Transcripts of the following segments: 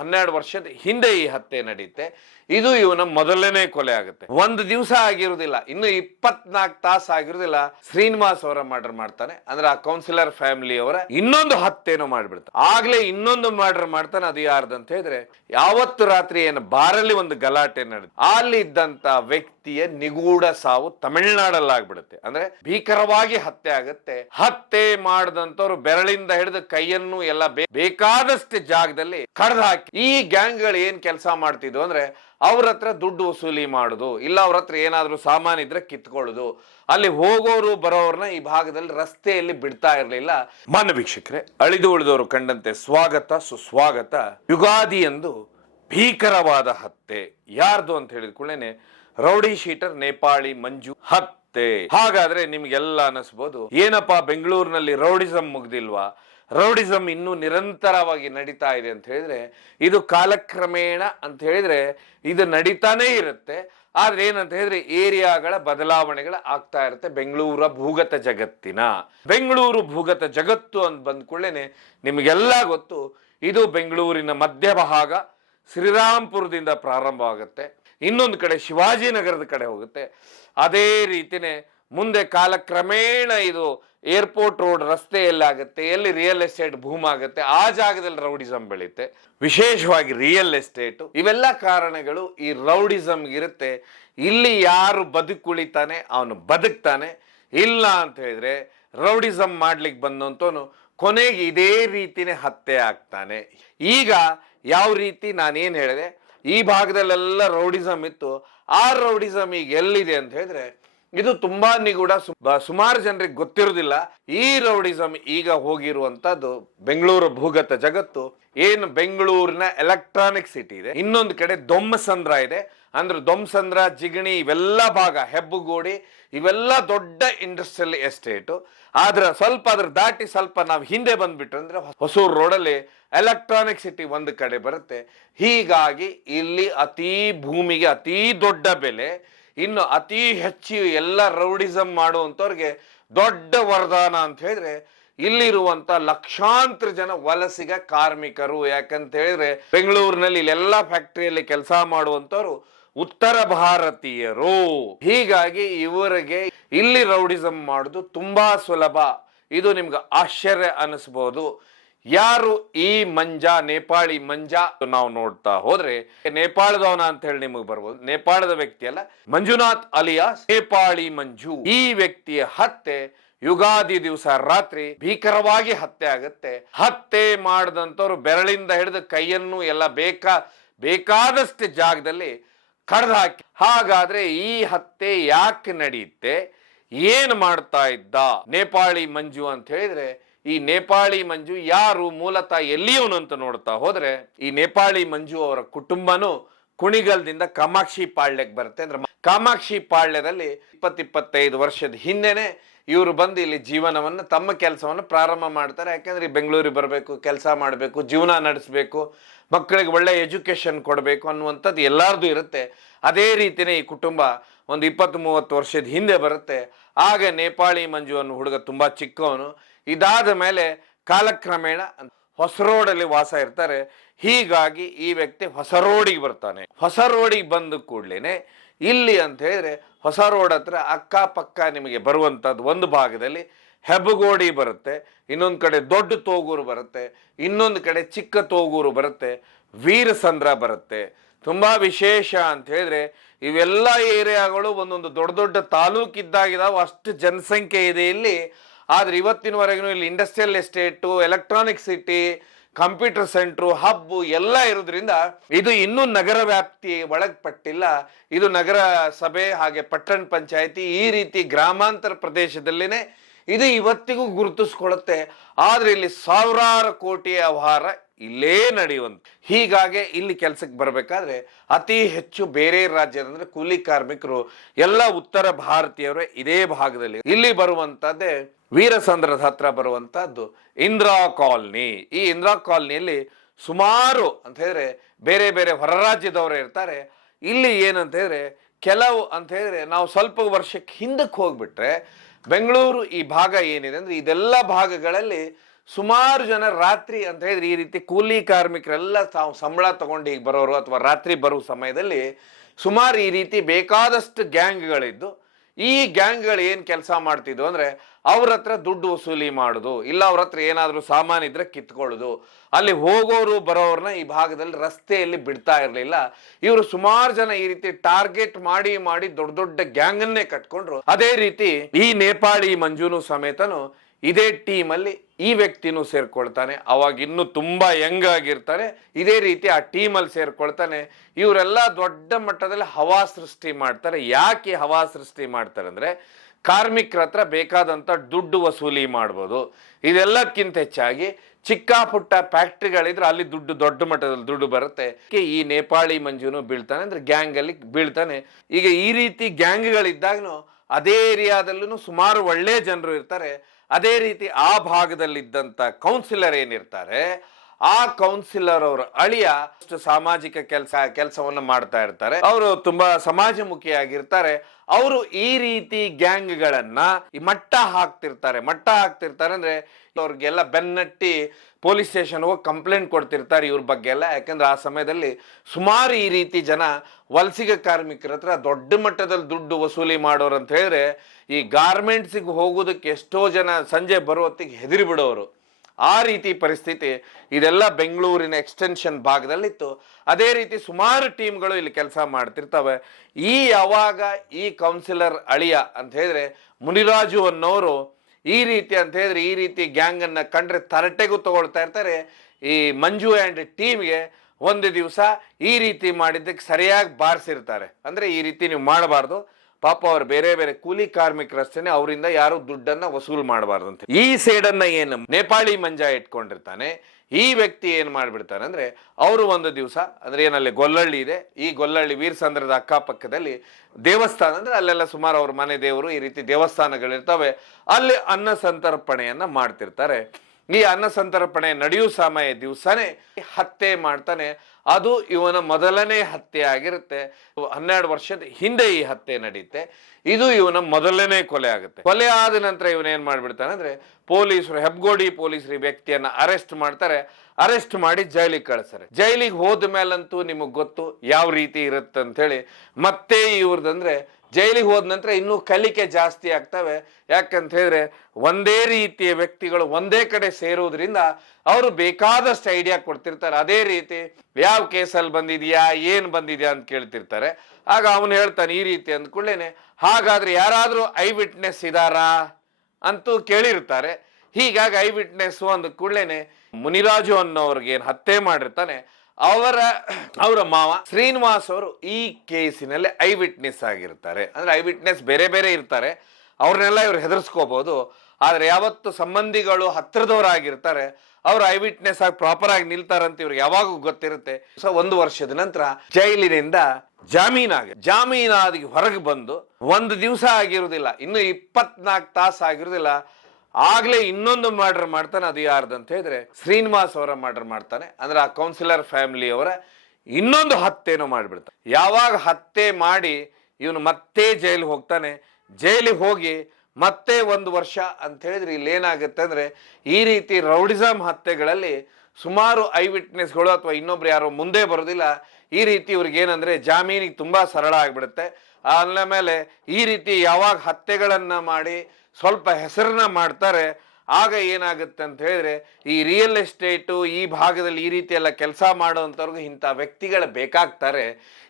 12 ವರ್ಷದ ಹಿಂದೆ ಈ ಹತ್ಯೆ ನಡೆಯುತ್ತೆ. ಇದು ಇವನ ಮೊದಲನೇ ಕೊಲೆ ಆಗುತ್ತೆ. ಒಂದು ದಿವಸ ಆಗಿರುವುದಿಲ್ಲ, ಇನ್ನು 24 ತಾಸು ಆಗಿರುವುದಿಲ್ಲ, ಶ್ರೀನಿವಾಸ್ ಅವರ ಮರ್ಡರ್ ಮಾಡ್ತಾನೆ. ಅಂದ್ರೆ ಆ ಕೌನ್ಸಿಲರ್ ಫ್ಯಾಮಿಲಿ ಅವರ ಇನ್ನೊಂದು ಹತ್ಯೆನೂ ಮಾಡ್ಬಿಡ್ತಾನೆ. ಆಗ್ಲೇ ಇನ್ನೊಂದು ಮರ್ಡರ್ ಮಾಡ್ತಾನೆ. ಅದು ಯಾರ್ದಂತ ಹೇಳಿದ್ರೆ, ಯಾವತ್ತು ರಾತ್ರಿ ಏನು ಬಾರಲ್ಲಿ ಒಂದು ಗಲಾಟೆ ನಡೆದು ಅಲ್ಲಿ ಇದ್ದಂತ ವ್ಯಕ್ತಿಯ ನಿಗೂಢ ಸಾವು ತಮಿಳುನಾಡಲ್ಲಿ ಆಗ್ಬಿಡುತ್ತೆ. ಅಂದ್ರೆ ಭೀಕರವಾಗಿ ಹತ್ಯೆ ಆಗುತ್ತೆ. ಹತ್ಯೆ ಮಾಡಿದಂತವ್ರು ಬೆರಳಿಂದ ಹಿಡಿದು ಕೈಯನ್ನು ಎಲ್ಲ ಬೇಕಾದಷ್ಟು ಜಾಗದಲ್ಲಿ ಕಡ್ದು ಹಾಕಿ, ಈ ಗ್ಯಾಂಗ್ ಗಳು ಏನ್ ಕೆಲಸ ಮಾಡ್ತಿದ್ವು ಅಂದ್ರೆ ಅವ್ರ ಹತ್ರ ದುಡ್ಡು ವಸೂಲಿ ಮಾಡುದು, ಇಲ್ಲ ಅವ್ರ ಹತ್ರ ಏನಾದ್ರೂ ಸಾಮಾನ್ ಇದ್ರೆ ಕಿತ್ಕೊಳ್ಳುದು, ಅಲ್ಲಿ ಹೋಗೋರು ಬರೋರ್ನ ಈ ಭಾಗದಲ್ಲಿ ರಸ್ತೆಯಲ್ಲಿ ಬಿಡ್ತಾ ಇರ್ಲಿಲ್ಲ. ಮಾನ್ಯ ವೀಕ್ಷಕರೇ, ಅಳಿದು ಉಳಿದವರು ಕಂಡಂತೆ ಸ್ವಾಗತ ಸುಸ್ವಾಗತ. ಯುಗಾದಿ ಎಂದು ಭೀಕರವಾದ ಹತ್ಯೆ ಯಾರ್ದು ಅಂತ ಹೇಳಿದ ಕೂಡಲೇ ರೌಡಿ ಶೀಟರ್ ನೇಪಾಳಿ ಮಂಜು ಹತ್ಯೆ. ಹಾಗಾದ್ರೆ ನಿಮ್ಗೆಲ್ಲ ಅನಿಸ್ಬೋದು, ಏನಪ್ಪಾ ಬೆಂಗಳೂರಿನಲ್ಲಿ ರೌಡಿಸಂ ಮುಗ್ದಿಲ್ವಾ, ರೌಡಿಸಂ ಇನ್ನೂ ನಿರಂತರವಾಗಿ ನಡೀತಾ ಇದೆ ಅಂತ ಹೇಳಿದ್ರೆ, ಇದು ಕಾಲಕ್ರಮೇಣ ಅಂತ ಹೇಳಿದ್ರೆ ಇದು ನಡೀತಾನೇ ಇರುತ್ತೆ. ಆದ್ರೆ ಏನಂತ ಹೇಳಿದ್ರೆ ಏರಿಯಾಗಳ ಬದಲಾವಣೆಗಳ ಆಗ್ತಾ ಇರುತ್ತೆ. ಬೆಂಗಳೂರ ಭೂಗತ ಜಗತ್ತಿನ ಬೆಂಗಳೂರು ಭೂಗತ ಜಗತ್ತು ಅಂತ ಬಂದ ಕೂಡಲೇ ನಿಮಗೆಲ್ಲ ಗೊತ್ತು, ಇದು ಬೆಂಗಳೂರಿನ ಮಧ್ಯಭಾಗ ಶ್ರೀರಾಮ್ಪುರದಿಂದ ಪ್ರಾರಂಭವಾಗುತ್ತೆ, ಇನ್ನೊಂದು ಕಡೆ ಶಿವಾಜಿನಗರದ ಕಡೆ ಹೋಗುತ್ತೆ. ಅದೇ ರೀತಿನೇ ಮುಂದೆ ಕಾಲಕ್ರಮೇಣ ಇದು ಏರ್ಪೋರ್ಟ್ ರೋಡ್ ರಸ್ತೆಯಲ್ಲಾಗುತ್ತೆ, ಎಲ್ಲಿ ರಿಯಲ್ ಎಸ್ಟೇಟ್ ಭೂಮಿ ಆಗುತ್ತೆ ಆ ಜಾಗದಲ್ಲಿ ರೌಡಿಸಂ ಬೆಳೆಯುತ್ತೆ, ವಿಶೇಷವಾಗಿ ರಿಯಲ್ ಎಸ್ಟೇಟ್. ಇವೆಲ್ಲ ಕಾರಣಗಳು ಈ ರೌಡಿಸಂ ಇರುತ್ತೆ. ಇಲ್ಲಿ ಯಾರು ಬದುಕುಳಿತಾನೆ ಅವನು ಬದುಕ್ತಾನೆ, ಇಲ್ಲ ಅಂತ ಹೇಳಿದ್ರೆ ರೌಡಿಸಂ ಮಾಡ್ಲಿಕ್ಕೆ ಬಂದಂತವನು ಕೊನೆಗೆ ಇದೇ ರೀತಿನೇ ಹತ್ಯೆ ಆಗ್ತಾನೆ. ಈಗ ಯಾವ ರೀತಿ ನಾನೇನ್ ಹೇಳಿದೆ, ಈ ಭಾಗದಲ್ಲೆಲ್ಲ ರೌಡಿಸಂ ಇತ್ತು, ಆ ರೌಡಿಸಂ ಈಗ ಎಲ್ಲಿದೆ ಅಂತ ಹೇಳಿದ್ರೆ ಇದು ತುಂಬಾ ನಿಗೂಢ, ಸುಮಾರು ಜನರಿಗೆ ಗೊತ್ತಿರುವುದಿಲ್ಲ. ಈ ರೌಡಿಸಂ ಈಗ ಹೋಗಿರುವಂತದ್ದು ಬೆಂಗಳೂರು ಭೂಗತ ಜಗತ್ತು. ಏನು ಬೆಂಗಳೂರಿನ ಎಲೆಕ್ಟ್ರಾನಿಕ್ ಸಿಟಿ ಇದೆ, ಇನ್ನೊಂದು ಕಡೆ ದೊಮ್ಮಸಂದ್ರ ಇದೆ. ಅಂದ್ರೆ ದೊಮ್ಮಸಂದ್ರ, ಜಿಗಣಿ ಇವೆಲ್ಲ ಭಾಗ, ಹೆಬ್ಬುಗೋಡಿ ಇವೆಲ್ಲ ದೊಡ್ಡ ಇಂಡಸ್ಟ್ರಿಯಲ್ ಎಸ್ಟೇಟು. ಆದ್ರೆ ಸ್ವಲ್ಪ ಅದ್ರ ದಾಟಿ ಸ್ವಲ್ಪ ನಾವು ಹಿಂದೆ ಬಂದ್ಬಿಟ್ರೆ ಅಂದ್ರೆ ಹೊಸೂರು ರೋಡಲ್ಲಿ ಎಲೆಕ್ಟ್ರಾನಿಕ್ ಸಿಟಿ ಒಂದು ಕಡೆ ಬರುತ್ತೆ. ಹೀಗಾಗಿ ಇಲ್ಲಿ ಭೂಮಿಗೆ ಅತಿ ದೊಡ್ಡ ಬೆಲೆ, ಇನ್ನು ಅತಿ ಹೆಚ್ಚು ಎಲ್ಲ ರೌಡಿಸಂ ಮಾಡುವಂಥವ್ರಿಗೆ ದೊಡ್ಡ ವರದಾನ ಅಂತ ಹೇಳಿದ್ರೆ ಇಲ್ಲಿರುವಂತ ಲಕ್ಷಾಂತರ ಜನ ವಲಸಿಗ ಕಾರ್ಮಿಕರು. ಯಾಕಂತ ಹೇಳಿದ್ರೆ ಬೆಂಗಳೂರಿನಲ್ಲಿ ಇಲ್ಲೆಲ್ಲ ಫ್ಯಾಕ್ಟರಿಯಲ್ಲಿ ಕೆಲಸ ಮಾಡುವಂತವ್ರು ಉತ್ತರ ಭಾರತೀಯರು. ಹೀಗಾಗಿ ಇವರಿಗೆ ಇಲ್ಲಿ ರೌಡಿಸಂ ಮಾಡುದು ತುಂಬಾ ಸುಲಭ. ಇದು ನಿಮ್ಗೆ ಆಶ್ಚರ್ಯ ಅನಿಸ್ಬೋದು. ಯಾರು ಈ ಮಂಜಾ, ನೇಪಾಳಿ ಮಂಜಾ ನಾವು ನೋಡ್ತಾ ಹೋದ್ರೆ ನೇಪಾಳದವನ ಅಂತ ಹೇಳಿ ನಿಮಗೆ ಬರ್ಬೋದು. ನೇಪಾಳದ ವ್ಯಕ್ತಿ ಅಲ್ಲ, ಮಂಜುನಾಥ್ ಅಲಿಯಾಸ್ ನೇಪಾಳಿ ಮಂಜು. ಈ ವ್ಯಕ್ತಿಯ ಹತ್ಯೆ ಯುಗಾದಿ ದಿವಸ ರಾತ್ರಿ ಭೀಕರವಾಗಿ ಹತ್ಯೆ ಆಗುತ್ತೆ. ಹತ್ಯೆ ಮಾಡಿದಂತವ್ರು ಬೆರಳಿಂದ ಹಿಡಿದು ಕೈಯನ್ನು ಎಲ್ಲ ಬೇಕಾದಷ್ಟು ಜಾಗದಲ್ಲಿ ಕಡ್ದು ಹಾಕಿ. ಹಾಗಾದ್ರೆ ಈ ಹತ್ಯೆ ಯಾಕೆ ನಡೆಯುತ್ತೆ, ಏನ್ ಮಾಡ್ತಾ ಇದ್ದ ನೇಪಾಳಿ ಮಂಜು ಅಂತ ಹೇಳಿದ್ರೆ, ಈ ನೇಪಾಳಿ ಮಂಜು ಯಾರು, ಮೂಲತಃ ಎಲ್ಲಿಯವನು ಅಂತ ನೋಡ್ತಾ ಹೋದ್ರೆ ಈ ನೇಪಾಳಿ ಮಂಜು ಅವರ ಕುಟುಂಬನೂ ಕುಣಿಗಲ್ದಿಂದ ಕಾಮಾಕ್ಷಿ ಪಾಳ್ಯಕ್ಕೆ ಬರುತ್ತೆ. ಅಂದ್ರೆ ಕಾಮಾಕ್ಷಿ ಪಾಳ್ಯದಲ್ಲಿ 20-25 ವರ್ಷದ ಹಿಂದೆನೆ ಇವರು ಬಂದು ಇಲ್ಲಿ ಜೀವನವನ್ನು, ತಮ್ಮ ಕೆಲಸವನ್ನು ಪ್ರಾರಂಭ ಮಾಡ್ತಾರೆ. ಯಾಕೆಂದ್ರೆ ಬೆಂಗಳೂರಿಗೆ ಬರಬೇಕು, ಕೆಲಸ ಮಾಡಬೇಕು, ಜೀವನ ನಡೆಸಬೇಕು, ಮಕ್ಕಳಿಗೆ ಒಳ್ಳೆ ಎಜುಕೇಶನ್ ಕೊಡಬೇಕು ಅನ್ನುವಂಥದ್ದು ಎಲ್ಲಾರ್ದು ಇರುತ್ತೆ. ಅದೇ ರೀತಿನೇ ಈ ಕುಟುಂಬ ಒಂದು 20-30 ವರ್ಷದ ಹಿಂದೆ ಬರುತ್ತೆ. ಆಗ ನೇಪಾಳಿ ಮಂಜು ಅನ್ನೋ ಹುಡುಗ ತುಂಬಾ ಚಿಕ್ಕವನು. ಇದಾದ ಮೇಲೆ ಕಾಲಕ್ರಮೇಣ ಹೊಸ ರೋಡಲ್ಲಿ ವಾಸ ಇರ್ತಾರೆ. ಹೀಗಾಗಿ ಈ ವ್ಯಕ್ತಿ ಹೊಸ ರೋಡಿಗೆ ಬರ್ತಾನೆ. ಹೊಸ ರೋಡಿಗೆ ಬಂದ ಕೂಡ್ಲೇನೆ ಇಲ್ಲಿ ಅಂತ ಹೇಳಿದ್ರೆ ಹೊಸ ರೋಡ್ ಹತ್ರ ಅಕ್ಕಪಕ್ಕ ನಿಮಗೆ ಬರುವಂತದ್ದು ಒಂದು ಭಾಗದಲ್ಲಿ ಹೆಬ್ಬಗೋಡಿ ಬರುತ್ತೆ, ಇನ್ನೊಂದು ಕಡೆ ದೊಡ್ಡ ತೋಗೂರು ಬರುತ್ತೆ, ಇನ್ನೊಂದು ಕಡೆ ಚಿಕ್ಕ ತೋಗೂರು ಬರುತ್ತೆ, ವೀರಸಂದ್ರ ಬರುತ್ತೆ. ತುಂಬಾ ವಿಶೇಷ ಅಂತ ಹೇಳಿದ್ರೆ ಇವೆಲ್ಲ ಏರಿಯಾಗಳು ಒಂದೊಂದು ದೊಡ್ಡ ದೊಡ್ಡ ತಾಲೂಕು ಇದ್ದಾಗಿದಾವೆ, ಅಷ್ಟು ಜನಸಂಖ್ಯೆ ಇದೆ ಇಲ್ಲಿ. ಆದ್ರೆ ಇವತ್ತಿನವರೆಗೂ ಇಲ್ಲಿ industrial estate, electronic city, computer centre, hub ಎಲ್ಲ ಇರೋದ್ರಿಂದ ಇದು ಇನ್ನೂ ನಗರ ವ್ಯಾಪ್ತಿ ಒಳಗ್ಪಟ್ಟಿಲ್ಲ. ಇದು ನಗರ ಸಭೆ ಹಾಗೆ ಪಟ್ಟಣ ಪಂಚಾಯತಿ ಈ ರೀತಿ ಗ್ರಾಮಾಂತರ ಪ್ರದೇಶದಲ್ಲಿನೇ ಇದು ಇವತ್ತಿಗೂ ಗುರುತಿಸ್ಕೊಳ್ಳುತ್ತೆ. ಆದ್ರೆ ಇಲ್ಲಿ ಸಾವಿರಾರು ಕೋಟಿ ವ್ಯವಹಾರ ಇಲ್ಲೇ ನಡೆಯುವಂತ. ಹೀಗಾಗಿ ಇಲ್ಲಿ ಕೆಲಸಕ್ಕೆ ಬರಬೇಕಾದ್ರೆ ಅತಿ ಹೆಚ್ಚು ಬೇರೆ ರಾಜ್ಯದ ಅಂದ್ರೆ ಕೂಲಿ ಕಾರ್ಮಿಕರು ಎಲ್ಲ ಉತ್ತರ ಭಾರತೀಯರು ಇದೇ ಭಾಗದಲ್ಲಿ. ಇಲ್ಲಿ ಬರುವಂತದ್ದೇ ವೀರಸಂದ್ರದ ಹತ್ರ ಬರುವಂತಹದ್ದು ಇಂದಿರಾ ಕಾಲನಿ. ಈ ಇಂದಿರಾ ಕಾಲನಿಯಲ್ಲಿ ಸುಮಾರು ಅಂತ ಹೇಳಿದ್ರೆ ಬೇರೆ ಬೇರೆ ಹೊರ ರಾಜ್ಯದವರು ಇರ್ತಾರೆ. ಇಲ್ಲಿ ಏನಂತ ಹೇಳಿದ್ರೆ ಕೆಲವು ಅಂತ ಹೇಳಿದ್ರೆ ನಾವು ಸ್ವಲ್ಪ ವರ್ಷಕ್ಕೆ ಹಿಂದಕ್ಕೆ ಹೋಗ್ಬಿಟ್ರೆ ಬೆಂಗಳೂರು ಈ ಭಾಗ ಏನಿದೆ ಅಂದ್ರೆ ಇದೆಲ್ಲ ಭಾಗಗಳಲ್ಲಿ ಸುಮಾರು ಜನ ರಾತ್ರಿ ಅಂತ ಹೇಳಿದ್ರೆ ಈ ರೀತಿ ಕೂಲಿ ಕಾರ್ಮಿಕರೆಲ್ಲ ತಾವು ಸಂಬಳ ತಗೊಂಡು ಈಗ ಬರೋರು ಅಥವಾ ರಾತ್ರಿ ಬರೋ ಸಮಯದಲ್ಲಿ ಸುಮಾರು ಈ ರೀತಿ ಬೇಕಾದಷ್ಟು ಗ್ಯಾಂಗ್ಗಳಿದ್ದು ಈ ಗ್ಯಾಂಗ್ಗಳು ಏನು ಕೆಲಸ ಮಾಡ್ತಿದ್ವು ಅಂದರೆ ಅವ್ರ ಹತ್ರ ದುಡ್ಡು ವಸೂಲಿ ಮಾಡೋದು, ಇಲ್ಲ ಅವ್ರ ಹತ್ರ ಏನಾದರೂ ಸಾಮಾನು ಇದ್ರೆ ಕಿತ್ಕೊಳ್ಳೋದು, ಅಲ್ಲಿ ಹೋಗೋರು ಬರೋರನ್ನ ಈ ಭಾಗದಲ್ಲಿ ರಸ್ತೆಯಲ್ಲಿ ಬಿಡ್ತಾ ಇರಲಿಲ್ಲ. ಇವರು ಸುಮಾರು ಜನ ಈ ರೀತಿ ಟಾರ್ಗೆಟ್ ಮಾಡಿ ಮಾಡಿ ದೊಡ್ಡ ದೊಡ್ಡ ಗ್ಯಾಂಗನ್ನೇ ಕಟ್ಕೊಂಡ್ರು. ಅದೇ ರೀತಿ ಈ ನೇಪಾಳಿ ಮಂಜುನು ಸಮೇತನು ಇದೇ ಟೀಮಲ್ಲಿ ಈ ವ್ಯಕ್ತಿನೂ ಸೇರ್ಕೊಳ್ತಾನೆ. ಅವಾಗ ಇನ್ನೂ ತುಂಬಾ ಯಂಗ್ ಆಗಿರ್ತಾರೆ. ಇದೇ ರೀತಿ ಆ ಟೀಮಲ್ಲಿ ಸೇರ್ಕೊಳ್ತಾನೆ. ಇವರೆಲ್ಲ ದೊಡ್ಡ ಮಟ್ಟದಲ್ಲಿ ಹವಾ ಸೃಷ್ಟಿ ಮಾಡ್ತಾರೆ. ಯಾಕೆ ಹವಾ ಸೃಷ್ಟಿ ಮಾಡ್ತಾರೆ ಅಂದ್ರೆ ಕಾರ್ಮಿಕರ ಹತ್ರ ಬೇಕಾದಂತ ದುಡ್ಡು ವಸೂಲಿ ಮಾಡ್ಬೋದು. ಇದೆಲ್ಲಕ್ಕಿಂತ ಹೆಚ್ಚಾಗಿ ಚಿಕ್ಕ ಪುಟ್ಟ ಫ್ಯಾಕ್ಟ್ರಿಗಳಿದ್ರೆ ಅಲ್ಲಿ ದುಡ್ಡು ದೊಡ್ಡ ಮಟ್ಟದಲ್ಲಿ ದುಡ್ಡು ಬರುತ್ತೆ. ಈ ನೇಪಾಳಿ ಮಂಜುನು ಬೀಳ್ತಾನೆ ಅಂದ್ರೆ ಗ್ಯಾಂಗ್ ಅಲ್ಲಿ ಬೀಳ್ತಾನೆ. ಈಗ ಈ ರೀತಿ ಗ್ಯಾಂಗ್ಗಳಿದ್ದಾಗನು ಅದೇ ಏರಿಯಾದಲ್ಲೂ ಸುಮಾರು ಒಳ್ಳೆ ಜನರು ಇರ್ತಾರೆ. ಅದೇ ರೀತಿ ಆ ಭಾಗದಲ್ಲಿದ್ದಂಥ ಕೌನ್ಸಿಲರ್ ಏನಿರ್ತಾರೆ, ಆ ಕೌನ್ಸಿಲರ್ ಅವರ ಅಳಿಯ ಸಾಮಾಜಿಕ ಕೆಲಸವನ್ನು ಮಾಡ್ತಾ ಇರ್ತಾರೆ. ಅವರು ತುಂಬಾ ಸಮಾಜಮುಖಿಯಾಗಿರ್ತಾರೆ. ಅವರು ಈ ರೀತಿ ಗ್ಯಾಂಗ್ಗಳನ್ನ ಮಟ್ಟ ಹಾಕ್ತಿರ್ತಾರೆ ಅಂದ್ರೆ ಅವ್ರಿಗೆಲ್ಲ ಬೆನ್ನಟ್ಟಿ ಪೊಲೀಸ್ ಸ್ಟೇಷನ್ ಹೋಗಿ ಕಂಪ್ಲೇಂಟ್ ಕೊಡ್ತಿರ್ತಾರೆ ಇವ್ರ ಬಗ್ಗೆ ಎಲ್ಲ. ಯಾಕಂದ್ರೆ ಆ ಸಮಯದಲ್ಲಿ ಸುಮಾರು ಈ ರೀತಿ ಜನ ವಲಸಿಗ ಕಾರ್ಮಿಕರ ಹತ್ರ ದೊಡ್ಡ ಮಟ್ಟದಲ್ಲಿ ದುಡ್ಡು ವಸೂಲಿ ಮಾಡೋರು ಅಂತ ಹೇಳಿದ್ರೆ ಈ ಗಾರ್ಮೆಂಟ್ಸಿಗೆ ಹೋಗೋದಕ್ಕೆ ಎಷ್ಟೋ ಜನ ಸಂಜೆ ಬರೋ ಹೊತ್ತಿಗೆ ಹೆದರಿ ಬಿಡೋರು. ಆ ರೀತಿ ಪರಿಸ್ಥಿತಿ ಇದೆಲ್ಲ ಬೆಂಗಳೂರಿನ ಎಕ್ಸ್ಟೆನ್ಷನ್ ಭಾಗದಲ್ಲಿತ್ತು. ಅದೇ ರೀತಿ ಸುಮಾರು ಟೀಮ್ಗಳು ಇಲ್ಲಿ ಕೆಲಸ ಮಾಡ್ತಿರ್ತವೆ. ಯಾವಾಗ ಈ ಕೌನ್ಸಿಲರ್ ಅಳಿಯ ಅಂತ ಹೇಳಿದ್ರೆ ಮುನಿರಾಜು ಅನ್ನೋರು ಈ ರೀತಿ ಅಂತ ಹೇಳಿದ್ರೆ ಈ ರೀತಿ ಗ್ಯಾಂಗ್ ಅನ್ನ ಕಂಡ್ರೆ ತರಟೆಗೂ ತಗೊಳ್ತಾ ಇರ್ತಾರೆ. ಈ ಮಂಜು ಆ್ಯಂಡ್ ಟೀಮ್ಗೆ ಒಂದು ದಿವಸ ಈ ರೀತಿ ಮಾಡಿದ್ದಕ್ಕೆ ಸರಿಯಾಗಿ ಬಾರಿಸಿರ್ತಾರೆ. ಅಂದ್ರೆ ಈ ರೀತಿ ನೀವು ಮಾಡಬಾರ್ದು, ಪಾಪ ಅವ್ರು ಬೇರೆ ಬೇರೆ ಕೂಲಿ ಕಾರ್ಮಿಕರಷ್ಟೇನೆ, ಅವರಿಂದ ಯಾರು ದುಡ್ಡನ್ನ ವಸೂಲು ಮಾಡಬಾರ್ದು ಅಂತ. ಈ ಸೇಡನ್ನ ಏನು ನೇಪಾಳಿ ಮಂಜ ಇಟ್ಕೊಂಡಿರ್ತಾನೆ, ಈ ವ್ಯಕ್ತಿ ಏನ್ ಮಾಡ್ಬಿಡ್ತಾನೆ ಅಂದ್ರೆ ಅವರು ಒಂದು ದಿವಸ ಅಂದ್ರೆ ಏನಲ್ಲಿ ಗೊಲ್ಲಳ್ಳಿ ಇದೆ, ಈ ಗೊಲ್ಲಳ್ಳಿ ವೀರಸಂದ್ರದ ಅಕ್ಕಪಕ್ಕದಲ್ಲಿ ದೇವಸ್ಥಾನ ಅಂದ್ರೆ ಅಲ್ಲೆಲ್ಲ ಸುಮಾರು ಅವ್ರ ಮನೆ ದೇವರು ಈ ರೀತಿ ದೇವಸ್ಥಾನಗಳಿರ್ತವೆ. ಅಲ್ಲಿ ಅನ್ನ ಸಂತರ್ಪಣೆಯನ್ನ ಮಾಡ್ತಿರ್ತಾರೆ. ಈ ಅನ್ನ ಸಂತರ್ಪಣೆ ನಡೆಯೋ ಸಮಯ ದಿವಸನೇ ಹತ್ಯೆ ಮಾಡ್ತಾನೆ. ಅದು ಇವನ ಮೊದಲನೇ ಹತ್ಯೆ ಆಗಿರುತ್ತೆ. 12 ವರ್ಷದ ಹಿಂದೆ ಈ ಹತ್ಯೆ ನಡೆಯುತ್ತೆ. ಇದು ಇವನ ಮೊದಲನೇ ಕೊಲೆ ಆಗುತ್ತೆ. ಕೊಲೆ ಆದ ನಂತರ ಇವನೇನ್ ಮಾಡ್ಬಿಡ್ತಾನೆ ಅಂದ್ರೆ ಪೊಲೀಸರು, ಹೆಬ್ಗೋಡಿ ಪೊಲೀಸರು ಈ ವ್ಯಕ್ತಿಯನ್ನ ಅರೆಸ್ಟ್ ಮಾಡ್ತಾರೆ. ಅರೆಸ್ಟ್ ಮಾಡಿ ಜೈಲಿಗೆ ಕಳಿಸ್ತಾರೆ. ಜೈಲಿಗೆ ಹೋದ ಮೇಲಂತೂ ನಿಮಗೆ ಗೊತ್ತು ಯಾವ ರೀತಿ ಇರುತ್ತೆ ಅಂತ ಹೇಳಿ. ಮತ್ತೆ ಇವ್ರದಂದ್ರೆ ಜೈಲಿಗೆ ಹೋದ ನಂತರ ಇನ್ನೂ ಕಲಿಕೆ ಜಾಸ್ತಿ ಆಗ್ತವೆ. ಯಾಕಂತ ಹೇಳಿದ್ರೆ ಒಂದೇ ರೀತಿಯ ವ್ಯಕ್ತಿಗಳು ಒಂದೇ ಕಡೆ ಸೇರೋದ್ರಿಂದ ಅವರು ಬೇಕಾದಷ್ಟು ಐಡಿಯಾ ಕೊಡ್ತಿರ್ತಾರೆ. ಅದೇ ರೀತಿ ಯಾವ ಕೇಸಲ್ಲಿ ಬಂದಿದ್ಯಾ, ಏನ್ ಬಂದಿದ್ಯಾ ಅಂತ ಕೇಳ್ತಿರ್ತಾರೆ. ಆಗ ಅವನು ಹೇಳ್ತಾನೆ ಈ ರೀತಿ ಅಂದ್ಕೊಳ್ಳೇನೆ, ಹಾಗಾದ್ರೆ ಯಾರಾದ್ರೂ ಐ ವಿಟ್ನೆಸ್ ಇದಾರಾ ಅಂತೂ ಕೇಳಿರ್ತಾರೆ. ಹೀಗಾಗಿ ಐ ವಿಟ್ನೆಸ್ ಅಂದ ಕೂಡಲೇನೆ ಮುನಿರಾಜು ಅನ್ನೋರ್ಗೆ ಏನ್ ಹತ್ಯೆ ಮಾಡಿರ್ತಾನೆ ಅವರ ಮಾವ ಶ್ರೀನಿವಾಸ್ ಅವರು ಈ ಕೇಸಿನಲ್ಲಿ ಐ ವಿಟ್ನೆಸ್ ಆಗಿರ್ತಾರೆ. ಅಂದ್ರೆ ಐ ವಿಟ್ನೆಸ್ ಬೇರೆ ಬೇರೆ ಇರ್ತಾರೆ, ಅವ್ರನ್ನೆಲ್ಲ ಇವ್ರು ಹೆದರ್ಸ್ಕೋಬಹುದು. ಆದ್ರೆ ಯಾವತ್ತು ಸಂಬಂಧಿಗಳು ಹತ್ತಿರದವರಾಗಿರ್ತಾರೆ ಅವ್ರು ಐ ವಿಟ್ನೆಸ್ ಆಗಿ ಪ್ರಾಪರ್ ಆಗಿ ನಿಲ್ತಾರಂತ ಇವ್ರಿಗೆ ಯಾವಾಗೂ ಗೊತ್ತಿರುತ್ತೆ. ಸೊ 1 ವರ್ಷದ ನಂತರ ಜೈಲಿನಿಂದ ಜಾಮೀನಾಗಿ ಹೊರಗೆ ಬಂದು 1 ದಿವಸ ಆಗಿರುವುದಿಲ್ಲ, ಇನ್ನು 24 ತಾಸು ಆಗಿರುವುದಿಲ್ಲ, ಆಗ್ಲೇ ಇನ್ನೊಂದು ಮರ್ಡರ್ ಮಾಡ್ತಾನೆ. ಅದು ಯಾರ್ದಂತ ಹೇಳಿದ್ರೆ ಶ್ರೀನಿವಾಸ್ ಅವರ ಮರ್ಡರ್ ಮಾಡ್ತಾನೆ. ಅಂದ್ರೆ ಆ ಕೌನ್ಸಿಲರ್ ಫ್ಯಾಮಿಲಿ ಅವರ ಇನ್ನೊಂದು ಹತ್ಯೆನೂ ಮಾಡಿಬಿಡ್ತಾನೆ. ಯಾವಾಗ ಹತ್ಯೆ ಮಾಡಿ ಇವನು ಮತ್ತೆ ಜೈಲಿಗೆ ಹೋಗ್ತಾನೆ. ಜೈಲಿಗೆ ಹೋಗಿ ಮತ್ತೆ 1 ವರ್ಷ ಅಂತ ಹೇಳಿದ್ರೆ ಇಲ್ಲಿ ಏನಾಗುತ್ತೆ ಅಂದ್ರೆ ಈ ರೀತಿ ರೌಡಿಸಮ್ ಹತ್ಯೆಗಳಲ್ಲಿ ಸುಮಾರು ಐ ವಿಟ್ನೆಸ್ಗಳು ಅಥವಾ ಇನ್ನೊಬ್ರು ಯಾರೋ ಮುಂದೆ ಬರೋದಿಲ್ಲ. ಈ ರೀತಿ ಇವ್ರಿಗೆ ಏನಂದ್ರೆ ಜಾಮೀನಿಗೆ ತುಂಬಾ ಸರಳ ಆಗ್ಬಿಡುತ್ತೆ. ಆಮೇಲೆ ಈ ರೀತಿ ಯಾವಾಗ ಹತ್ಯೆಗಳನ್ನ ಮಾಡಿ ಸ್ವಲ್ಪ ಹೆಸರನ್ನ ಮಾಡ್ತಾರೆ, ಆಗ ಏನಾಗುತ್ತೆ ಅಂತ ಹೇಳಿದ್ರೆ ಈ ರಿಯಲ್ ಎಸ್ಟೇಟು ಈ ಭಾಗದಲ್ಲಿ ಈ ರೀತಿ ಎಲ್ಲ ಕೆಲಸ ಮಾಡುವಂಥವ್ರಿಗೂ ಇಂಥ ವ್ಯಕ್ತಿಗಳು ಬೇಕಾಗ್ತಾರೆ.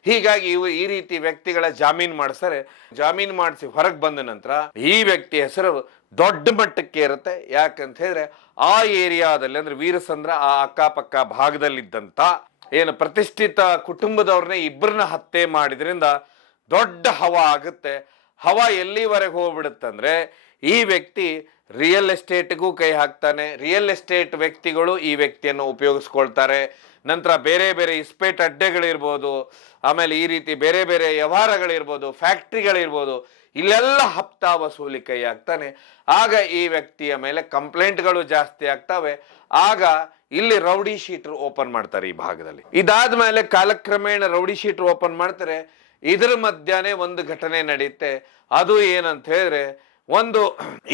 ಹೀಗಾಗಿ ಈ ರೀತಿ ವ್ಯಕ್ತಿಗಳ ಜಾಮೀನು ಮಾಡಿಸ್ತಾರೆ. ಜಾಮೀನು ಮಾಡಿಸಿ ಹೊರಗೆ ಬಂದ ನಂತರ ಈ ವ್ಯಕ್ತಿ ಹೆಸರು ದೊಡ್ಡ ಮಟ್ಟಕ್ಕೆ ಇರುತ್ತೆ. ಯಾಕಂತ ಹೇಳಿದ್ರೆ ಆ ಏರಿಯಾದಲ್ಲಿ ಅಂದ್ರೆ ವೀರಸಂದ್ರ ಆ ಅಕ್ಕಪಕ್ಕ ಭಾಗದಲ್ಲಿದ್ದಂಥ ಏನು ಪ್ರತಿಷ್ಠಿತ ಕುಟುಂಬದವ್ರನ್ನೇ ಇಬ್ಬರನ್ನ ಹತ್ಯೆ ಮಾಡಿದ್ರಿಂದ ದೊಡ್ಡ ಹವಾ ಆಗುತ್ತೆ. ಹವಾ ಎಲ್ಲಿವರೆಗೆ ಹೋಗ್ಬಿಡುತ್ತಂದ್ರೆ ಈ ವ್ಯಕ್ತಿ ರಿಯಲ್ ಎಸ್ಟೇಟ್ಗೂ ಕೈ ಹಾಕ್ತಾನೆ. ರಿಯಲ್ ಎಸ್ಟೇಟ್ ವ್ಯಕ್ತಿಗಳು ಈ ವ್ಯಕ್ತಿಯನ್ನು ಉಪಯೋಗಿಸ್ಕೊಳ್ತಾರೆ. ನಂತರ ಬೇರೆ ಬೇರೆ ಇಸ್ಪೇಟ್ ಅಡ್ಡೆಗಳಿರ್ಬೋದು, ಆಮೇಲೆ ಈ ರೀತಿ ಬೇರೆ ಬೇರೆ ವ್ಯವಹಾರಗಳಿರ್ಬೋದು, ಫ್ಯಾಕ್ಟ್ರಿಗಳಿರ್ಬೋದು, ಇಲ್ಲೆಲ್ಲ ಹಪ್ತಾ ವಸೂಲಿ ಕೈ ಹಾಕ್ತಾನೆ. ಆಗ ಈ ವ್ಯಕ್ತಿಯ ಮೇಲೆ ಕಂಪ್ಲೇಂಟ್ಗಳು ಜಾಸ್ತಿ ಆಗ್ತವೆ. ಆಗ ಇಲ್ಲಿ ರೌಡಿ ಶೀಟರ್ ಓಪನ್ ಮಾಡ್ತಾರೆ ಈ ಭಾಗದಲ್ಲಿ. ಇದಾದ್ಮೇಲೆ ಕಾಲಕ್ರಮೇಣ ರೌಡಿ ಶೀಟರ್ ಓಪನ್ ಮಾಡ್ತಾರೆ. ಇದರ ಮಧ್ಯಾಹ್ನ ಒಂದು ಘಟನೆ ನಡೆಯುತ್ತೆ. ಅದು ಏನಂತ ಹೇಳಿದ್ರೆ ಒಂದು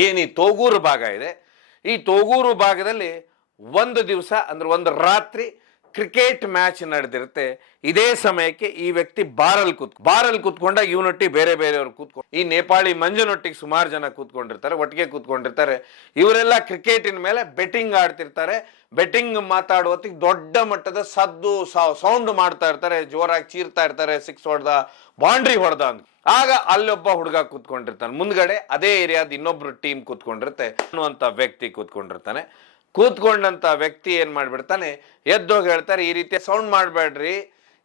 ಏನಿ ತೋಗೂರು ಭಾಗ ಇದೆ, ಈ ತೋಗೂರು ಭಾಗದಲ್ಲಿ ಒಂದು ದಿವಸ ಅಂದ್ರೆ ಒಂದು ರಾತ್ರಿ ಕ್ರಿಕೆಟ್ ಮ್ಯಾಚ್ ನಡೆದಿರುತ್ತೆ. ಇದೇ ಸಮಯಕ್ಕೆ ಈ ವ್ಯಕ್ತಿ ಬಾರಲ್ಲಿ ಕೂತ್ಕೊಂಡಾಗ ಇವನೊಟ್ಟಿಗೆ ಬೇರೆ ಬೇರೆಯವರು ಕೂತ್ಕೊಂಡು, ಈ ನೇಪಾಳಿ ಮಂಜನೊಟ್ಟಿಗೆ ಸುಮಾರು ಜನ ಕೂತ್ಕೊಂಡಿರ್ತಾರೆ, ಒಟ್ಟಿಗೆ ಕೂತ್ಕೊಂಡಿರ್ತಾರೆ. ಇವರೆಲ್ಲ ಕ್ರಿಕೆಟಿನ ಮೇಲೆ ಬೆಟ್ಟಿಂಗ್ ಆಡ್ತಿರ್ತಾರೆ. ಬೆಟ್ಟಿಂಗ್ ಮಾತಾಡುವತ್ತಿಗೆ ದೊಡ್ಡ ಮಟ್ಟದ ಸದ್ದು ಸೌಂಡ್ ಮಾಡ್ತಾ ಇರ್ತಾರೆ, ಜೋರಾಗಿ ಚೀರ್ತಾ ಇರ್ತಾರೆ, ಸಿಕ್ಸ್ ಹೊಡೆದ, ಬೌಂಡ್ರಿ ಹೊಡೆದ ಅಂತ. ಆಗ ಅಲ್ಲೊಬ್ಬ ಹುಡುಗ ಕೂತ್ಕೊಂಡಿರ್ತಾನೆ, ಮುಂದ್ಗಡೆ ಅದೇ ಏರಿಯಾದ ಇನ್ನೊಬ್ರು ಟೀಮ್ ಕೂತ್ಕೊಂಡಿರುತ್ತೆ ಅನ್ನುವಂಥ ವ್ಯಕ್ತಿ ಕೂತ್ಕೊಂಡಿರ್ತಾನೆ. ಕೂತ್ಕೊಂಡಂತ ವ್ಯಕ್ತಿ ಏನ್ ಮಾಡ್ಬಿಡ್ತಾನೆ, ಎದ್ದೋಗಿ ಹೇಳ್ತಾರೆ, ಈ ರೀತಿ ಸೌಂಡ್ ಮಾಡಬೇಡ್ರಿ,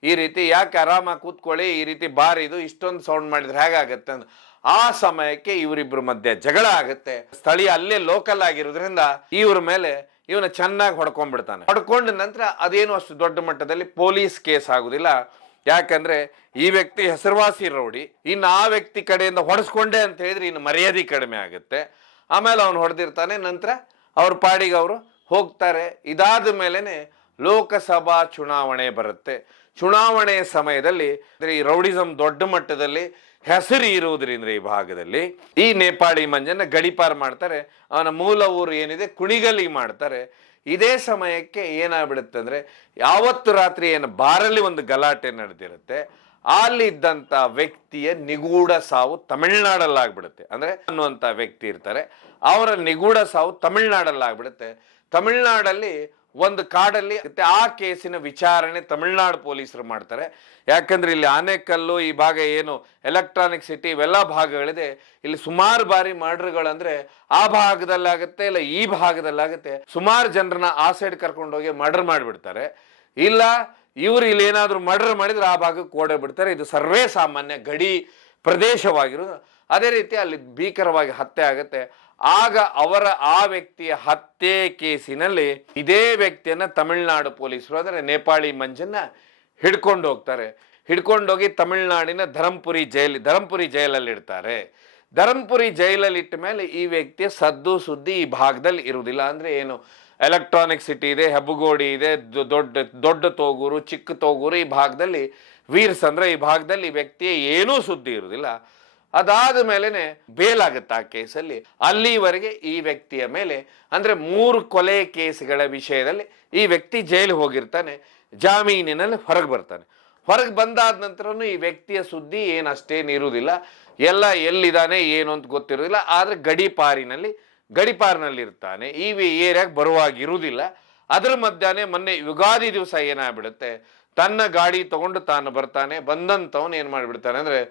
ಈ ರೀತಿ ಯಾಕೆ ಆರಾಮಾಗಿ ಕೂತ್ಕೊಳ್ಳಿ, ಈ ರೀತಿ ಬಾರ್ ಇದು ಇಷ್ಟೊಂದು ಸೌಂಡ್ ಮಾಡಿದ್ರೆ ಹೇಗಾಗತ್ತೆ ಅಂತ. ಆ ಸಮಯಕ್ಕೆ ಇವರಿಬ್ರು ಮಧ್ಯೆ ಜಗಳ ಆಗುತ್ತೆ. ಸ್ಥಳೀಯ ಅಲ್ಲೇ ಲೋಕಲ್ ಆಗಿರೋದ್ರಿಂದ ಇವ್ರ ಮೇಲೆ ಇವನ ಚೆನ್ನಾಗಿ ಹೊಡ್ಕೊಂಡ್ಬಿಡ್ತಾನೆ. ಹೊಡ್ಕೊಂಡ ನಂತರ ಅದೇನು ಅಷ್ಟು ದೊಡ್ಡ ಮಟ್ಟದಲ್ಲಿ ಪೊಲೀಸ್ ಕೇಸ್ ಆಗುದಿಲ್ಲ. ಯಾಕಂದ್ರೆ ಈ ವ್ಯಕ್ತಿ ಹೆಸರುವಾಸಿ ರೌಡಿ, ಇನ್ನು ಆ ವ್ಯಕ್ತಿ ಕಡೆಯಿಂದ ಹೊಡೆಸ್ಕೊಂಡೆ ಅಂತ ಹೇಳಿದ್ರೆ ಇನ್ನು ಮರ್ಯಾದೆ ಕಡಿಮೆ ಆಗುತ್ತೆ. ಆಮೇಲೆ ಅವನು ಹೊಡೆದಿರ್ತಾನೆ. ನಂತರ ಅವ್ರ ಪಾಡಿಗೆ ಅವರು ಹೋಗ್ತಾರೆ. ಇದಾದ ಮೇಲೆನೆ ಲೋಕಸಭಾ ಚುನಾವಣೆ ಬರುತ್ತೆ. ಚುನಾವಣೆ ಸಮಯದಲ್ಲಿ ಈ ರೌಡಿಸಂ ದೊಡ್ಡ ಮಟ್ಟದಲ್ಲಿ ಹೆಸರು ಇರುವುದರಿಂದ ಈ ಭಾಗದಲ್ಲಿ ಈ ನೇಪಾಳಿ ಮಂಜನ್ನ ಗಡಿಪಾರ್ ಮಾಡ್ತಾರೆ. ಅವನ ಮೂಲ ಊರು ಏನಿದೆ ಕುಣಿಗಲಿ ಮಾಡ್ತಾರೆ. ಇದೇ ಸಮಯಕ್ಕೆ ಏನಾಗ್ಬಿಡುತ್ತೆ ಅಂದ್ರೆ, ಯಾವತ್ತು ರಾತ್ರಿ ಏನು ಬಾರಲ್ಲಿ ಒಂದು ಗಲಾಟೆ ನಡೆದಿರುತ್ತೆ, ಅಲ್ಲಿ ಇದ್ದಂತ ವ್ಯಕ್ತಿಯ ನಿಗೂಢ ಸಾವು ತಮಿಳ್ನಾಡಲ್ಲಾಗ್ಬಿಡುತ್ತೆ. ಅಂದ್ರೆ ಅನ್ನುವಂತ ವ್ಯಕ್ತಿ ಇರ್ತಾರೆ, ಅವರ ನಿಗೂಢ ಸಾವು ತಮಿಳ್ನಾಡಲ್ಲಾಗ್ಬಿಡುತ್ತೆ. ತಮಿಳ್ನಾಡಲ್ಲಿ ಒಂದು ಕಾಡಲ್ಲಿ ಆ ಕೇಸಿನ ವಿಚಾರಣೆ ತಮಿಳ್ನಾಡು ಪೊಲೀಸರು ಮಾಡ್ತಾರೆ. ಯಾಕಂದ್ರೆ ಇಲ್ಲಿ ಆನೆಕಲ್ಲು ಈ ಭಾಗ ಏನು ಎಲೆಕ್ಟ್ರಾನಿಕ್ ಸಿಟಿ ಇವೆಲ್ಲ ಭಾಗಗಳಿದೆ, ಇಲ್ಲಿ ಸುಮಾರು ಬಾರಿ ಮರ್ಡರ್ಗಳಂದ್ರೆ ಆ ಭಾಗದಲ್ಲಾಗುತ್ತೆ, ಇಲ್ಲ ಈ ಭಾಗದಲ್ಲಾಗುತ್ತೆ. ಸುಮಾರು ಜನರನ್ನ ಆ ಸೈಡ್ ಕರ್ಕೊಂಡೋಗಿ ಮರ್ಡರ್ ಮಾಡಿಬಿಡ್ತಾರೆ. ಇಲ್ಲ ಇವ್ರು ಇಲ್ಲಿ ಏನಾದ್ರು ಮರ್ಡರ್ ಮಾಡಿದ್ರೆ ಆ ಭಾಗಕ್ಕೆ ಓಡೇ ಬಿಡ್ತಾರೆ. ಇದು ಸರ್ವೇ ಸಾಮಾನ್ಯ ಗಡಿ ಪ್ರದೇಶವಾಗಿರೋದು. ಅದೇ ರೀತಿ ಅಲ್ಲಿ ಭೀಕರವಾಗಿ ಹತ್ಯೆ ಆಗುತ್ತೆ. ಆಗ ಅವರ ಆ ವ್ಯಕ್ತಿಯ ಹತ್ಯೆ ಕೇಸಿನಲ್ಲಿ ಇದೇ ವ್ಯಕ್ತಿಯನ್ನ ತಮಿಳ್ನಾಡು ಪೊಲೀಸರು ಅಂದ್ರೆ ನೇಪಾಳಿ ಮಂಜನ್ನ ಹಿಡ್ಕೊಂಡು ಹೋಗ್ತಾರೆ. ಹಿಡ್ಕೊಂಡೋಗಿ ತಮಿಳ್ನಾಡಿನ ಧರಂಪುರಿ ಜೈಲಲ್ಲಿ ಇಡ್ತಾರೆ. ಧರಂಪುರಿ ಜೈಲಲ್ಲಿ ಇಟ್ಟ ಮೇಲೆ ಈ ವ್ಯಕ್ತಿಯ ಸದ್ದು ಸುದ್ದಿ ಈ ಭಾಗದಲ್ಲಿ ಇರುವುದಿಲ್ಲ. ಅಂದ್ರೆ ಏನು, ಎಲೆಕ್ಟ್ರಾನಿಕ್ ಸಿಟಿ ಇದೆ, ಹೆಬ್ಬಗೋಡಿ ಇದೆ, ದೊಡ್ಡ ತೋಗೂರು, ಚಿಕ್ಕ ತೋಗೂರು, ಈ ಭಾಗದಲ್ಲಿ ವೀರ್ಸಂದ್ರ ಈ ಭಾಗದಲ್ಲಿ ವ್ಯಕ್ತಿಯ ಏನೂ ಸುದ್ದಿ ಇರುವುದಿಲ್ಲ. ಅದಾದ ಮೇಲೆನೆ ಬೇಲಾಗುತ್ತೆ ಆ ಕೇಸಲ್ಲಿ. ಅಲ್ಲಿವರೆಗೆ ಈ ವ್ಯಕ್ತಿಯ ಮೇಲೆ ಅಂದ್ರೆ 3 ಕೊಲೆ ಕೇಸ್ಗಳ ವಿಷಯದಲ್ಲಿ ಈ ವ್ಯಕ್ತಿ ಜೈಲು ಹೋಗಿರ್ತಾನೆ. ಜಾಮೀನಿನಲ್ಲಿ ಹೊರಗೆ ಬರ್ತಾನೆ. ಹೊರಗೆ ಬಂದಾದ ನಂತರನು ಈ ವ್ಯಕ್ತಿಯ ಸುದ್ದಿ ಏನಷ್ಟೇನು ಇರುವುದಿಲ್ಲ. ಎಲ್ಲ ಎಲ್ಲಿದ್ದಾನೆ ಏನು ಅಂತ ಗೊತ್ತಿರೋದಿಲ್ಲ. ಆದ್ರೆ ಗಡಿಪಾರಿನಲ್ಲಿ ಇರ್ತಾನೆ. ಈ ಏರಿಯಾಗೆ ಬರುವಾಗಿರುವುದಿಲ್ಲ. ಅದರ ಮಧ್ಯಾಹ್ನ ಮೊನ್ನೆ ಯುಗಾದಿ ದಿವಸ ಏನಾಗ್ಬಿಡುತ್ತೆ, ತನ್ನ ಗಾಡಿ ತಗೊಂಡು ತಾನು ಬರ್ತಾನೆ. ಬಂದಂತವನು ಏನ್ ಮಾಡ್ಬಿಡ್ತಾನೆ ಅಂದ್ರೆ,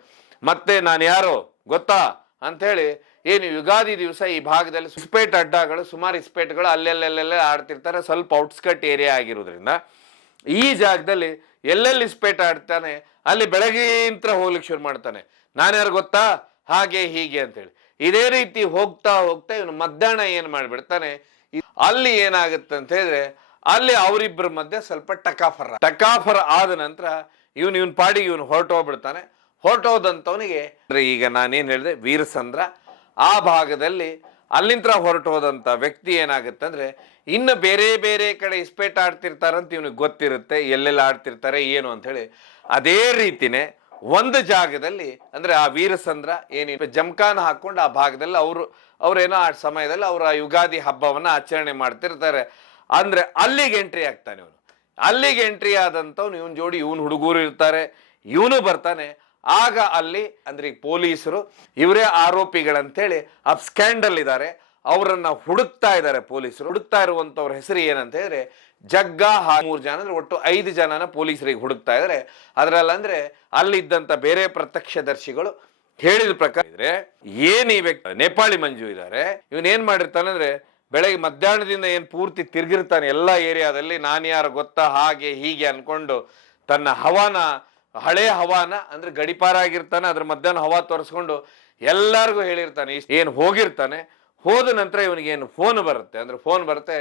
ಮತ್ತೆ ನಾನು ಯಾರೋ ಗೊತ್ತಾ ಅಂತ ಹೇಳಿ ಏನು ಯುಗಾದಿ ದಿವಸ ಈ ಭಾಗದಲ್ಲಿ ಇಸ್ಪೇಟ್ ಅಡ್ಡಗಳು, ಸುಮಾರು ಇಸ್ಪೇಟ್ಗಳು ಅಲ್ಲೆಲ್ಲೆಲ್ಲೆಲ್ಲ ಆಡ್ತಿರ್ತಾರೆ. ಸ್ವಲ್ಪ ಔಟ್ಸ್ಕಟ್ ಏರಿಯಾ ಆಗಿರೋದ್ರಿಂದ ಈ ಜಾಗದಲ್ಲಿ ಎಲ್ಲೆಲ್ಲಿ ಇಸ್ಪೇಟ್ ಆಡ್ತಾನೆ ಅಲ್ಲಿ ಬೆಳಗ್ಗೆಂತ್ರ ಹೋಗ್ಲಿಕ್ಕೆ ಶುರು ಮಾಡ್ತಾನೆ. ನಾನ್ಯಾರು ಗೊತ್ತಾ, ಹಾಗೆ ಹೀಗೆ ಅಂತೇಳಿ. ಇದೇ ರೀತಿ ಹೋಗ್ತಾ ಇವನು ಮಧ್ಯಾಹ್ನ ಏನ್ ಮಾಡ್ಬಿಡ್ತಾನೆ, ಅಲ್ಲಿ ಏನಾಗುತ್ತೆ ಅಂತ ಹೇಳಿದ್ರೆ ಅಲ್ಲಿ ಅವರಿಬ್ಬರ ಮಧ್ಯೆ ಸ್ವಲ್ಪ ಟಕಾಫರ್ ಆದ ನಂತರ ಇವನ್ ಪಾಡಿಗೆ ಇವನು ಹೊರಟೋಗ್ಬಿಡ್ತಾನೆ. ಹೊರಟೋದಂತವನಿಗೆ ಅಂದ್ರೆ ಈಗ ನಾನೇನ್ ಹೇಳಿದೆ ವೀರಸಂದ್ರ ಆ ಭಾಗದಲ್ಲಿ ಅಲ್ಲಿಂದ ಹೊರಟೋದಂತ ವ್ಯಕ್ತಿ ಏನಾಗುತ್ತೆ ಅಂದ್ರೆ, ಇನ್ನು ಬೇರೆ ಬೇರೆ ಕಡೆ ಇಸ್ಪೇಟ್ ಆಡ್ತಿರ್ತಾರಂತ ಇವನಿಗೆ ಗೊತ್ತಿರುತ್ತೆ, ಎಲ್ಲೆಲ್ಲ ಆಡ್ತಿರ್ತಾರೆ ಏನು ಅಂತ ಹೇಳಿ. ಅದೇ ರೀತಿನೇ ಒಂದು ಜಾಗದಲ್ಲಿ ಅಂದ್ರೆ ಆ ವೀರಸಂದ್ರ ಏನೇನು ಜಮಖಾನ ಹಾಕೊಂಡು ಆ ಭಾಗದಲ್ಲಿ ಅವ್ರೇನೋ ಆ ಸಮಯದಲ್ಲಿ ಅವರ ಯುಗಾದಿ ಹಬ್ಬವನ್ನ ಆಚರಣೆ ಮಾಡ್ತಿರ್ತಾರೆ. ಅಂದ್ರೆ ಅಲ್ಲಿಗೆ ಎಂಟ್ರಿ ಆಗ್ತಾನೆ ಇವನು. ಅಲ್ಲಿಗೆ ಎಂಟ್ರಿ ಆದಂತವ್ನು ಇವನ್ ಜೋಡಿ ಇವನ್ ಹುಡುಗರು ಇರ್ತಾರೆ, ಇವನು ಬರ್ತಾನೆ. ಆಗ ಅಲ್ಲಿ ಅಂದ್ರೆ ಪೊಲೀಸರು ಇವರೇ ಆರೋಪಿಗಳಂತೇಳಿ ಅಬ್ಸ್ಕ್ಯಾಂಡಲ್ ಇದ್ದಾರೆ, ಅವರನ್ನ ಹುಡುಕ್ತಾ ಇದ್ದಾರೆ ಪೊಲೀಸರು. ಹುಡುಕ್ತಾ ಇರುವಂತವ್ರ ಹೆಸರು ಏನಂತ ಹೇಳಿದ್ರೆ ಜಗ್ಗ. 3 ಜನ ಅಂದ್ರೆ ಒಟ್ಟು 5 ಜನನ ಪೊಲೀಸರಿಗೆ ಹುಡುಕ್ತಾ ಇದ್ದಾರೆ. ಅದ್ರಲ್ಲಂದ್ರೆ ಅಲ್ಲಿದ್ದಂತ ಬೇರೆ ಪ್ರತ್ಯಕ್ಷದರ್ಶಿಗಳು ಹೇಳಿದ ಪ್ರಕಾರ ಇದ್ರೆ ಏನ್ ಈ ವ್ಯಕ್ತಿ ನೇಪಾಳಿ ಮಂಜು ಇದ್ದಾರೆ, ಇವನ್ ಏನ್ ಮಾಡಿರ್ತಾನೆ ಅಂದ್ರೆ ಬೆಳಗ್ಗೆ ಮಧ್ಯಾಹ್ನದಿಂದ ಏನ್ ಪೂರ್ತಿ ತಿರ್ಗಿರ್ತಾನೆ ಎಲ್ಲ ಏರಿಯಾದಲ್ಲಿ. ನಾನು ಯಾರು ಗೊತ್ತಾ ಹಾಗೆ ಹೀಗೆ ಅನ್ಕೊಂಡು ತನ್ನ ಹಳೆ ಹವಾನ ಅಂದ್ರೆ ಗಡಿಪಾರಾಗಿರ್ತಾನೆ, ಅದ್ರ ಮಧ್ಯಾಹ್ನ ಹವಾ ತೋರಿಸ್ಕೊಂಡು ಎಲ್ಲರಿಗೂ ಹೇಳಿರ್ತಾನೆ. ಏನ್ ಹೋಗಿರ್ತಾನೆ. ಹೋದ ನಂತರ ಇವನಿಗೆ ಏನು ಫೋನ್ ಬರುತ್ತೆ,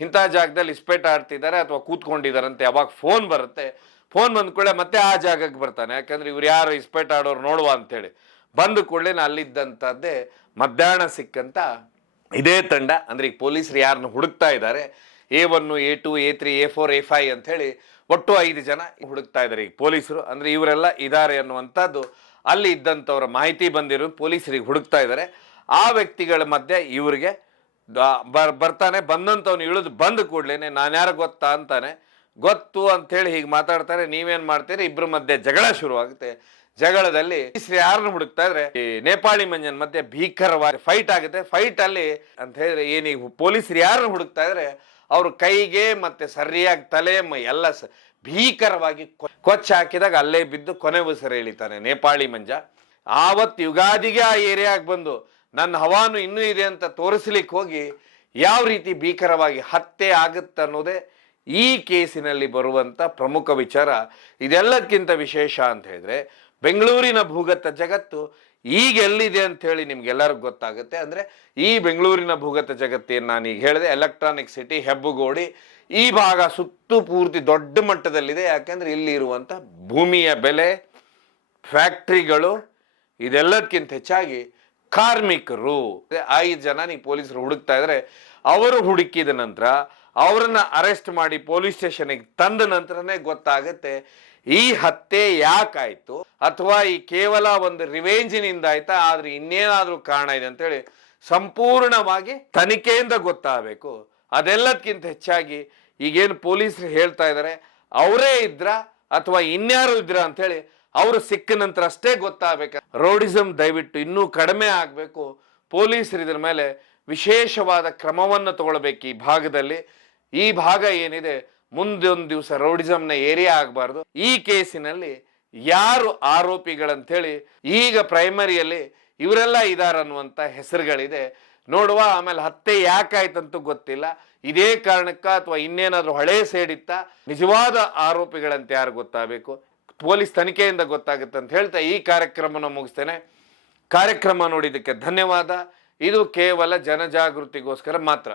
ಇಂಥ ಜಾಗದಲ್ಲಿ ಇಸ್ಪೇಟ್ ಆಡ್ತಿದ್ದಾರೆ ಅಥವಾ ಕೂತ್ಕೊಂಡಿದಾರಂತೆ. ಅವಾಗ ಫೋನ್ ಬರುತ್ತೆ. ಫೋನ್ ಬಂದ ಕೂಡಲೇ ಮತ್ತೆ ಆ ಜಾಗಕ್ಕೆ ಬರ್ತಾನೆ. ಯಾಕಂದ್ರೆ ಇವ್ರು ಯಾರು ಇಸ್ಪೇಟ್ ಆಡೋರು ನೋಡುವ ಅಂತೇಳಿ ಬಂದ ಕೂಡಲೇ ಅಲ್ಲಿದ್ದಂಥದ್ದೇ ಮಧ್ಯಾಹ್ನ ಸಿಕ್ಕಂತ ಇದೇ ತಂಡ ಅಂದ್ರೆ ಈ ಪೊಲೀಸರು ಯಾರನ್ನ ಹುಡುಕ್ತಾ ಇದ್ದಾರೆ, A1, A2, A3, A4, A5 ಅಂತ ಹೇಳಿ ಒಟ್ಟು 5 ಜನ ಹುಡುಕ್ತಾ ಇದ್ದಾರೆ ಈ ಪೊಲೀಸರು. ಅಂದ್ರೆ ಇವರೆಲ್ಲ ಇದ್ದಾರೆ ಅನ್ನುವಂಥದ್ದು ಅಲ್ಲಿ ಇದ್ದಂಥವ್ರ ಮಾಹಿತಿ ಬಂದಿರೋ ಪೊಲೀಸರಿಗೆ ಹುಡುಕ್ತಾ ಇದ್ದಾರೆ. ಆ ವ್ಯಕ್ತಿಗಳ ಮಧ್ಯೆ ಇವರಿಗೆ ಬರ್ತಾನೆ. ಬಂದಂತವ್ನು ಇಳಿದು ಬಂದ ಕೂಡ್ಲೇನೆ ನಾನು ಯಾರು ಗೊತ್ತಾ ಅಂತಾನೆ. ಗೊತ್ತು ಅಂತ ಹೇಳಿ ಹೀಗೆ ಮಾತಾಡ್ತಾರೆ. ನೀವೇನ್ ಮಾಡ್ತೀರಿ? ಇಬ್ರ ಮಧ್ಯೆ ಜಗಳ ಶುರುವಾಗುತ್ತೆ. ಜಗಳದಲ್ಲಿ ಯಾರನ್ನು ಹುಡುಕ್ತಾ ಇದ್ರೆ ಈ ನೇಪಾಳಿ ಮಂಜನ್ ಮಧ್ಯೆ ಭೀಕರವಾಗಿ ಫೈಟ್ ಆಗುತ್ತೆ. ಫೈಟ್ ಅಲ್ಲಿ ಅಂತ ಹೇಳಿದ್ರೆ ಏನೀಗ ಪೊಲೀಸರು ಯಾರನ್ನು ಹುಡುಕ್ತಾ ಇದ್ರೆ ಅವ್ರ ಕೈಗೆ ಮತ್ತೆ ಸರಿಯಾಗಿ ತಲೆ ಎಲ್ಲ ಭೀಕರವಾಗಿ ಕೊಚ್ಚ ಹಾಕಿದಾಗ ಅಲ್ಲೇ ಬಿದ್ದು ಕೊನೆ ಉಸಿರು ಎಳಿತಾನೆ ನೇಪಾಳಿ ಮಂಜ. ಆವತ್ತು ಯುಗಾದಿಗೆ ಆ ಏರಿಯಾಗೆ ಬಂದು ನನ್ನ ಹವಾನು ಇನ್ನೂ ಇದೆ ಅಂತ ತೋರಿಸ್ಲಿಕ್ಕೆ ಹೋಗಿ ಯಾವ ರೀತಿ ಭೀಕರವಾಗಿ ಹತ್ಯೆ ಆಗುತ್ತೆ ಅನ್ನೋದೇ ಈ ಕೇಸಿನಲ್ಲಿ ಬರುವಂತ ಪ್ರಮುಖ ವಿಚಾರ. ಇದೆಲ್ಲದಕ್ಕಿಂತ ವಿಶೇಷ ಅಂತ ಹೇಳಿದ್ರೆ ಬೆಂಗಳೂರಿನ ಭೂಗತ ಜಗತ್ತು ಈಗ ಎಲ್ಲಿದೆ ಅಂತ ಹೇಳಿ ನಿಮ್ಗೆಲ್ಲರಿಗೂ ಗೊತ್ತಾಗುತ್ತೆ. ಅಂದ್ರೆ ಈ ಬೆಂಗಳೂರಿನ ಭೂಗತ ಜಗತ್ತು ಏನು ನಾನೀಗ ಹೇಳಿದೆ, ಎಲೆಕ್ಟ್ರಾನಿಕ್ ಸಿಟಿ, ಹೆಬ್ಬುಗೋಡಿ ಈ ಭಾಗ ಸುತ್ತು ಪೂರ್ತಿ ದೊಡ್ಡ ಮಟ್ಟದಲ್ಲಿದೆ. ಯಾಕೆಂದ್ರೆ ಇಲ್ಲಿ ಇರುವಂತ ಭೂಮಿಯ ಬೆಲೆ, ಫ್ಯಾಕ್ಟ್ರಿಗಳು, ಇದೆಲ್ಲದಕ್ಕಿಂತ ಹೆಚ್ಚಾಗಿ ಕಾರ್ಮಿಕರು. 5 ಜನ ನೀವು ಪೊಲೀಸರು ಹುಡುಕ್ತಾ ಇದ್ರೆ ಅವರು ಹುಡುಕಿದ ನಂತರ ಅವರನ್ನ ಅರೆಸ್ಟ್ ಮಾಡಿ ಪೊಲೀಸ್ ಸ್ಟೇಷನ್ಗೆ ತಂದ ನಂತರನೇ ಗೊತ್ತಾಗುತ್ತೆ ಈ ಹತ್ಯೆ ಯಾಕಾಯ್ತು, ಅಥವಾ ಈ ಕೇವಲ ಒಂದು ರಿವೆಂಜಿನಿಂದ ಆಯ್ತಾ, ಆದ್ರೆ ಇನ್ನೇನಾದ್ರೂ ಕಾರಣ ಇದೆ ಅಂತೇಳಿ ಸಂಪೂರ್ಣವಾಗಿ ತನಿಖೆಯಿಂದ ಗೊತ್ತಾಗಬೇಕು. ಅದೆಲ್ಲದಕ್ಕಿಂತ ಹೆಚ್ಚಾಗಿ ಈಗೇನು ಪೊಲೀಸರು ಹೇಳ್ತಾ ಇದ್ದಾರೆ ಅವರೇ ಇದ್ರ ಅಥವಾ ಇನ್ಯಾರು ಇದ್ರ ಅಂತ ಹೇಳಿ ಅವರು ಸಿಕ್ಕ ನಂತರ ಅಷ್ಟೇ ಗೊತ್ತಾಗಬೇಕು. ರೌಡಿಸಮ್ ದಯವಿಟ್ಟು ಇನ್ನೂ ಕಡಿಮೆ ಆಗಬೇಕು. ಪೊಲೀಸರು ಇದ್ರ ಮೇಲೆ ವಿಶೇಷವಾದ ಕ್ರಮವನ್ನು ತಗೊಳ್ಬೇಕು. ಈ ಭಾಗದಲ್ಲಿ ಈ ಭಾಗ ಏನಿದೆ ಮುಂದೊಂದು ದಿವಸ ರೌಡಿಸಮ್ನ ಏರಿಯಾ ಆಗಬಾರ್ದು. ಈ ಕೇಸಿನಲ್ಲಿ ಯಾರು ಆರೋಪಿಗಳಂತೇಳಿ ಈಗ ಪ್ರೈಮರಿಯಲ್ಲಿ ಇವರೆಲ್ಲ ಇದಾರನ್ನುವಂತ ಹೆಸರುಗಳಿದೆ ನೋಡುವ. ಆಮೇಲೆ ಹತ್ಯೆ ಯಾಕಾಯ್ತಂತೂ ಗೊತ್ತಿಲ್ಲ. ಇದೇ ಕಾರಣಕ್ಕ ಅಥವಾ ಇನ್ನೇನಾದ್ರೂ ಹಳೆ ಸೇಡಿತ್ತ, ನಿಜವಾದ ಆರೋಪಿಗಳಂತ ಯಾರು ಗೊತ್ತಾಗಬೇಕು. ಪೊಲೀಸ್ ತನಿಖೆಯಿಂದ ಗೊತ್ತಾಗುತ್ತೆ ಅಂತ ಹೇಳ್ತಾ ಈ ಕಾರ್ಯಕ್ರಮನ ಮುಗಿಸ್ತೇನೆ. ಕಾರ್ಯಕ್ರಮ ನೋಡಿದ್ದಕ್ಕೆ ಧನ್ಯವಾದ. ಇದು ಕೇವಲ ಜನಜಾಗೃತಿಗೋಸ್ಕರ ಮಾತ್ರ.